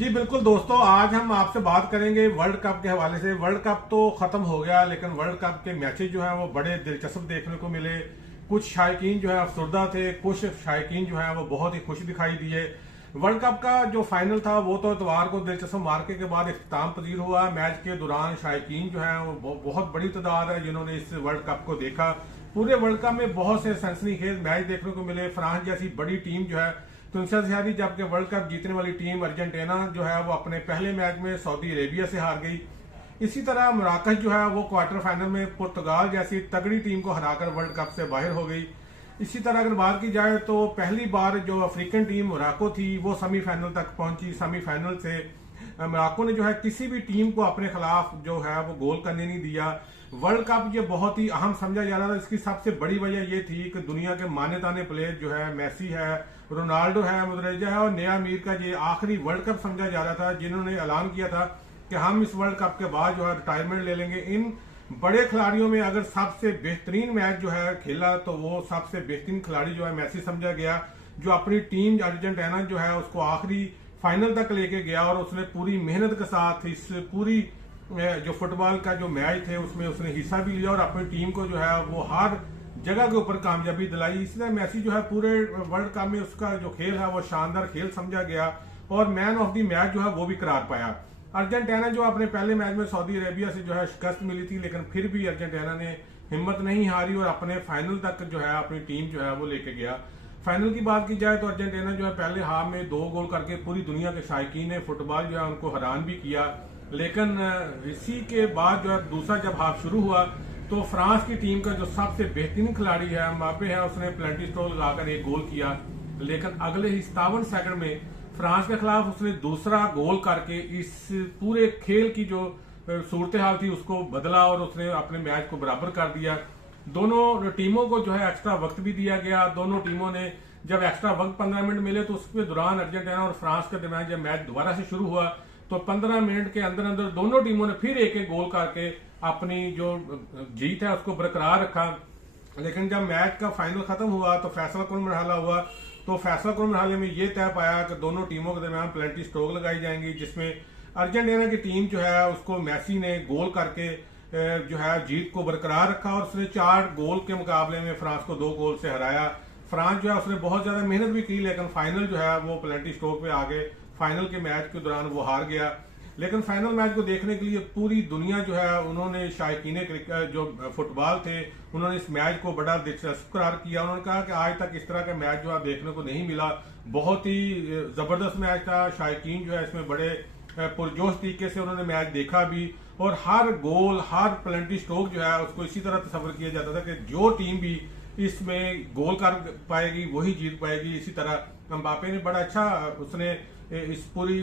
जी बिल्कुल दोस्तों, आज हम आपसे बात करेंगे वर्ल्ड कप के हवाले से। वर्ल्ड कप तो खत्म हो गया, लेकिन वर्ल्ड कप के मैचेस जो हैं वो बड़े दिलचस्प देखने को मिले। कुछ शायकीन जो है अफसरदा थे, कुछ शायकीन जो है वो बहुत ही खुश दिखाई दिए। वर्ल्ड कप का जो फाइनल था वो तो इतवार को दिलचस्प मार्के के बाद इख्तिताम पजीर हुआ। मैच के दौरान शायकीन जो है वो बहुत बड़ी तादाद है जिन्होंने इस वर्ल्ड कप को देखा। पूरे वर्ल्ड कप में बहुत से सनसनीखेज मैच देखने को मिले। फ्रांस जैसी बड़ी टीम जो है तुनसा से हारी, जबकि वर्ल्ड कप जीतने वाली टीम अर्जेंटीना जो है वो अपने पहले मैच में सऊदी अरेबिया से हार गई। इसी तरह मराकश जो है वो क्वार्टर फाइनल में पुर्तगाल जैसी तगड़ी टीम को हराकर वर्ल्ड कप से बाहर हो गई। इसी तरह अगर बात की जाए तो पहली बार जो अफ्रीकन टीम मोरक्को थी वो सेमीफाइनल तक पहुंची। सेमीफाइनल से मोरक्को ने जो है किसी भी टीम को अपने खिलाफ जो है वो गोल करने नहीं दिया। वर्ल्ड कप ये बहुत ही अहम समझा जा रहा था। इसकी सबसे बड़ी वजह ये थी कि दुनिया के माने ताने प्लेयर जो है मैसी है, रोनाल्डो है, मुदरजा है और नया मीर का ये आखिरी वर्ल्ड कप समझा जा रहा था, जिन्होंने ऐलान किया था कि हम इस वर्ल्ड कप के बाद जो है रिटायरमेंट ले लेंगे। इन बड़े खिलाड़ियों में अगर सबसे बेहतरीन मैच जो है खेला तो वो सबसे बेहतरीन खिलाड़ी जो है मैसी समझा गया, जो अपनी टीम अर्जेंटीना जो है उसको आखिरी फाइनल तक लेके गया और उसने पूरी मेहनत के साथ इस पूरी जो फुटबॉल का जो मैच थे उसमें उसने हिस्सा भी लिया और अपनी टीम को जो है वो हर जगह के ऊपर कामयाबी दिलाई। इसलिए मैसी जो है पूरे वर्ल्ड कप में उसका जो खेल है वो शानदार खेल समझा गया और मैन ऑफ द मैच जो है वो भी करार पाया। अर्जेंटीना जो अपने पहले मैच में सऊदी अरेबिया से जो है शिकस्त मिली थी, लेकिन फिर भी अर्जेंटीना ने हिम्मत नहीं हारी और अपने फाइनल तक जो है अपनी टीम जो है वो लेके गया। फाइनल की बात की जाए तो अर्जेंटीना जो है पहले हाफ में 2 गोल करके पूरी दुनिया के शायकीन ने फुटबॉल जो है उनको हैरान भी किया। लेकिन इसी के बाद जो है दूसरा जब हाफ शुरू हुआ तो फ्रांस की टीम का जो सबसे बेहतरीन खिलाड़ी है एम्बापे है, उसने पेनल्टी स्ट्रोक लगाकर एक गोल किया। लेकिन अगले ही 57 सेकंड में फ्रांस के खिलाफ उसने दूसरा गोल करके इस पूरे खेल की जो सूरत हाल थी उसको बदला और उसने अपने मैच को बराबर कर दिया। दोनों टीमों को जो है एक्स्ट्रा वक्त भी दिया गया। दोनों टीमों ने जब एक्स्ट्रा वक्त 15 मिनट मिले तो उसके दौरान अर्जेंटीना और फ्रांस के दरमियान जब मैच दोबारा से शुरू हुआ तो 15 मिनट के अंदर अंदर दोनों टीमों ने फिर एक एक गोल करके अपनी जो जीत है उसको बरकरार रखा। लेकिन जब मैच का फाइनल खत्म हुआ तो फैसला कुन मरहला हुआ, तो फैसला कुन मरहले में ये तय पाया कि दोनों टीमों के दरमियान पेनल्टी स्ट्रोक लगाई जाएंगी, जिसमें अर्जेंटीना की टीम जो है उसको मैसी ने गोल करके जो है जीत को बरकरार रखा और उसने 4 गोल के मुकाबले में फ्रांस को 2 गोल से हराया। फ्रांस जो है उसने बहुत ज्यादा मेहनत भी की, लेकिन फाइनल जो है वो पेनल्टी स्ट्रोक पे आ गए। फाइनल के मैच के दौरान वो हार गया। लेकिन फाइनल मैच को देखने के लिए पूरी दुनिया जो है उन्होंने शायकीने जो फुटबॉल थे उन्होंने इस मैच को बड़ा दिलचस्प करार किया। उन्होंने कहा कि आज तक इस तरह का मैच जो है देखने को नहीं मिला, बहुत ही जबरदस्त मैच था। शायकीन जो है इसमें बड़े पुरजोश तरीके से उन्होंने मैच देखा भी और हर गोल हर पेनल्टी स्ट्रोक जो है उसको इसी तरह तस्वर किया जाता था कि जो टीम भी इसमें गोल कर पाएगी वही जीत पाएगी। इसी तरह एम्बापे ने बड़ा अच्छा उसने इस पूरी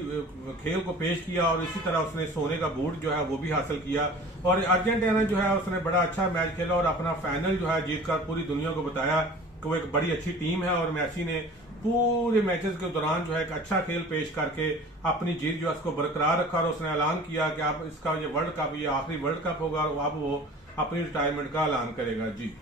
खेल को पेश किया और इसी तरह उसने सोने का बूट जो है वो भी हासिल किया और अर्जेंटीना जो है उसने बड़ा अच्छा मैच खेला और अपना फाइनल जो है जीतकर पूरी दुनिया को बताया कि वो एक बड़ी अच्छी टीम है। और मैसी ने पूरे मैचेस के दौरान जो है एक अच्छा खेल पेश करके अपनी जीत जो है उसको बरकरार रखा और उसने ऐलान किया कि अब इसका ये वर्ल्ड कप ये आखिरी वर्ल्ड कप होगा और अब वो अपनी रिटायरमेंट का ऐलान करेगा। जी।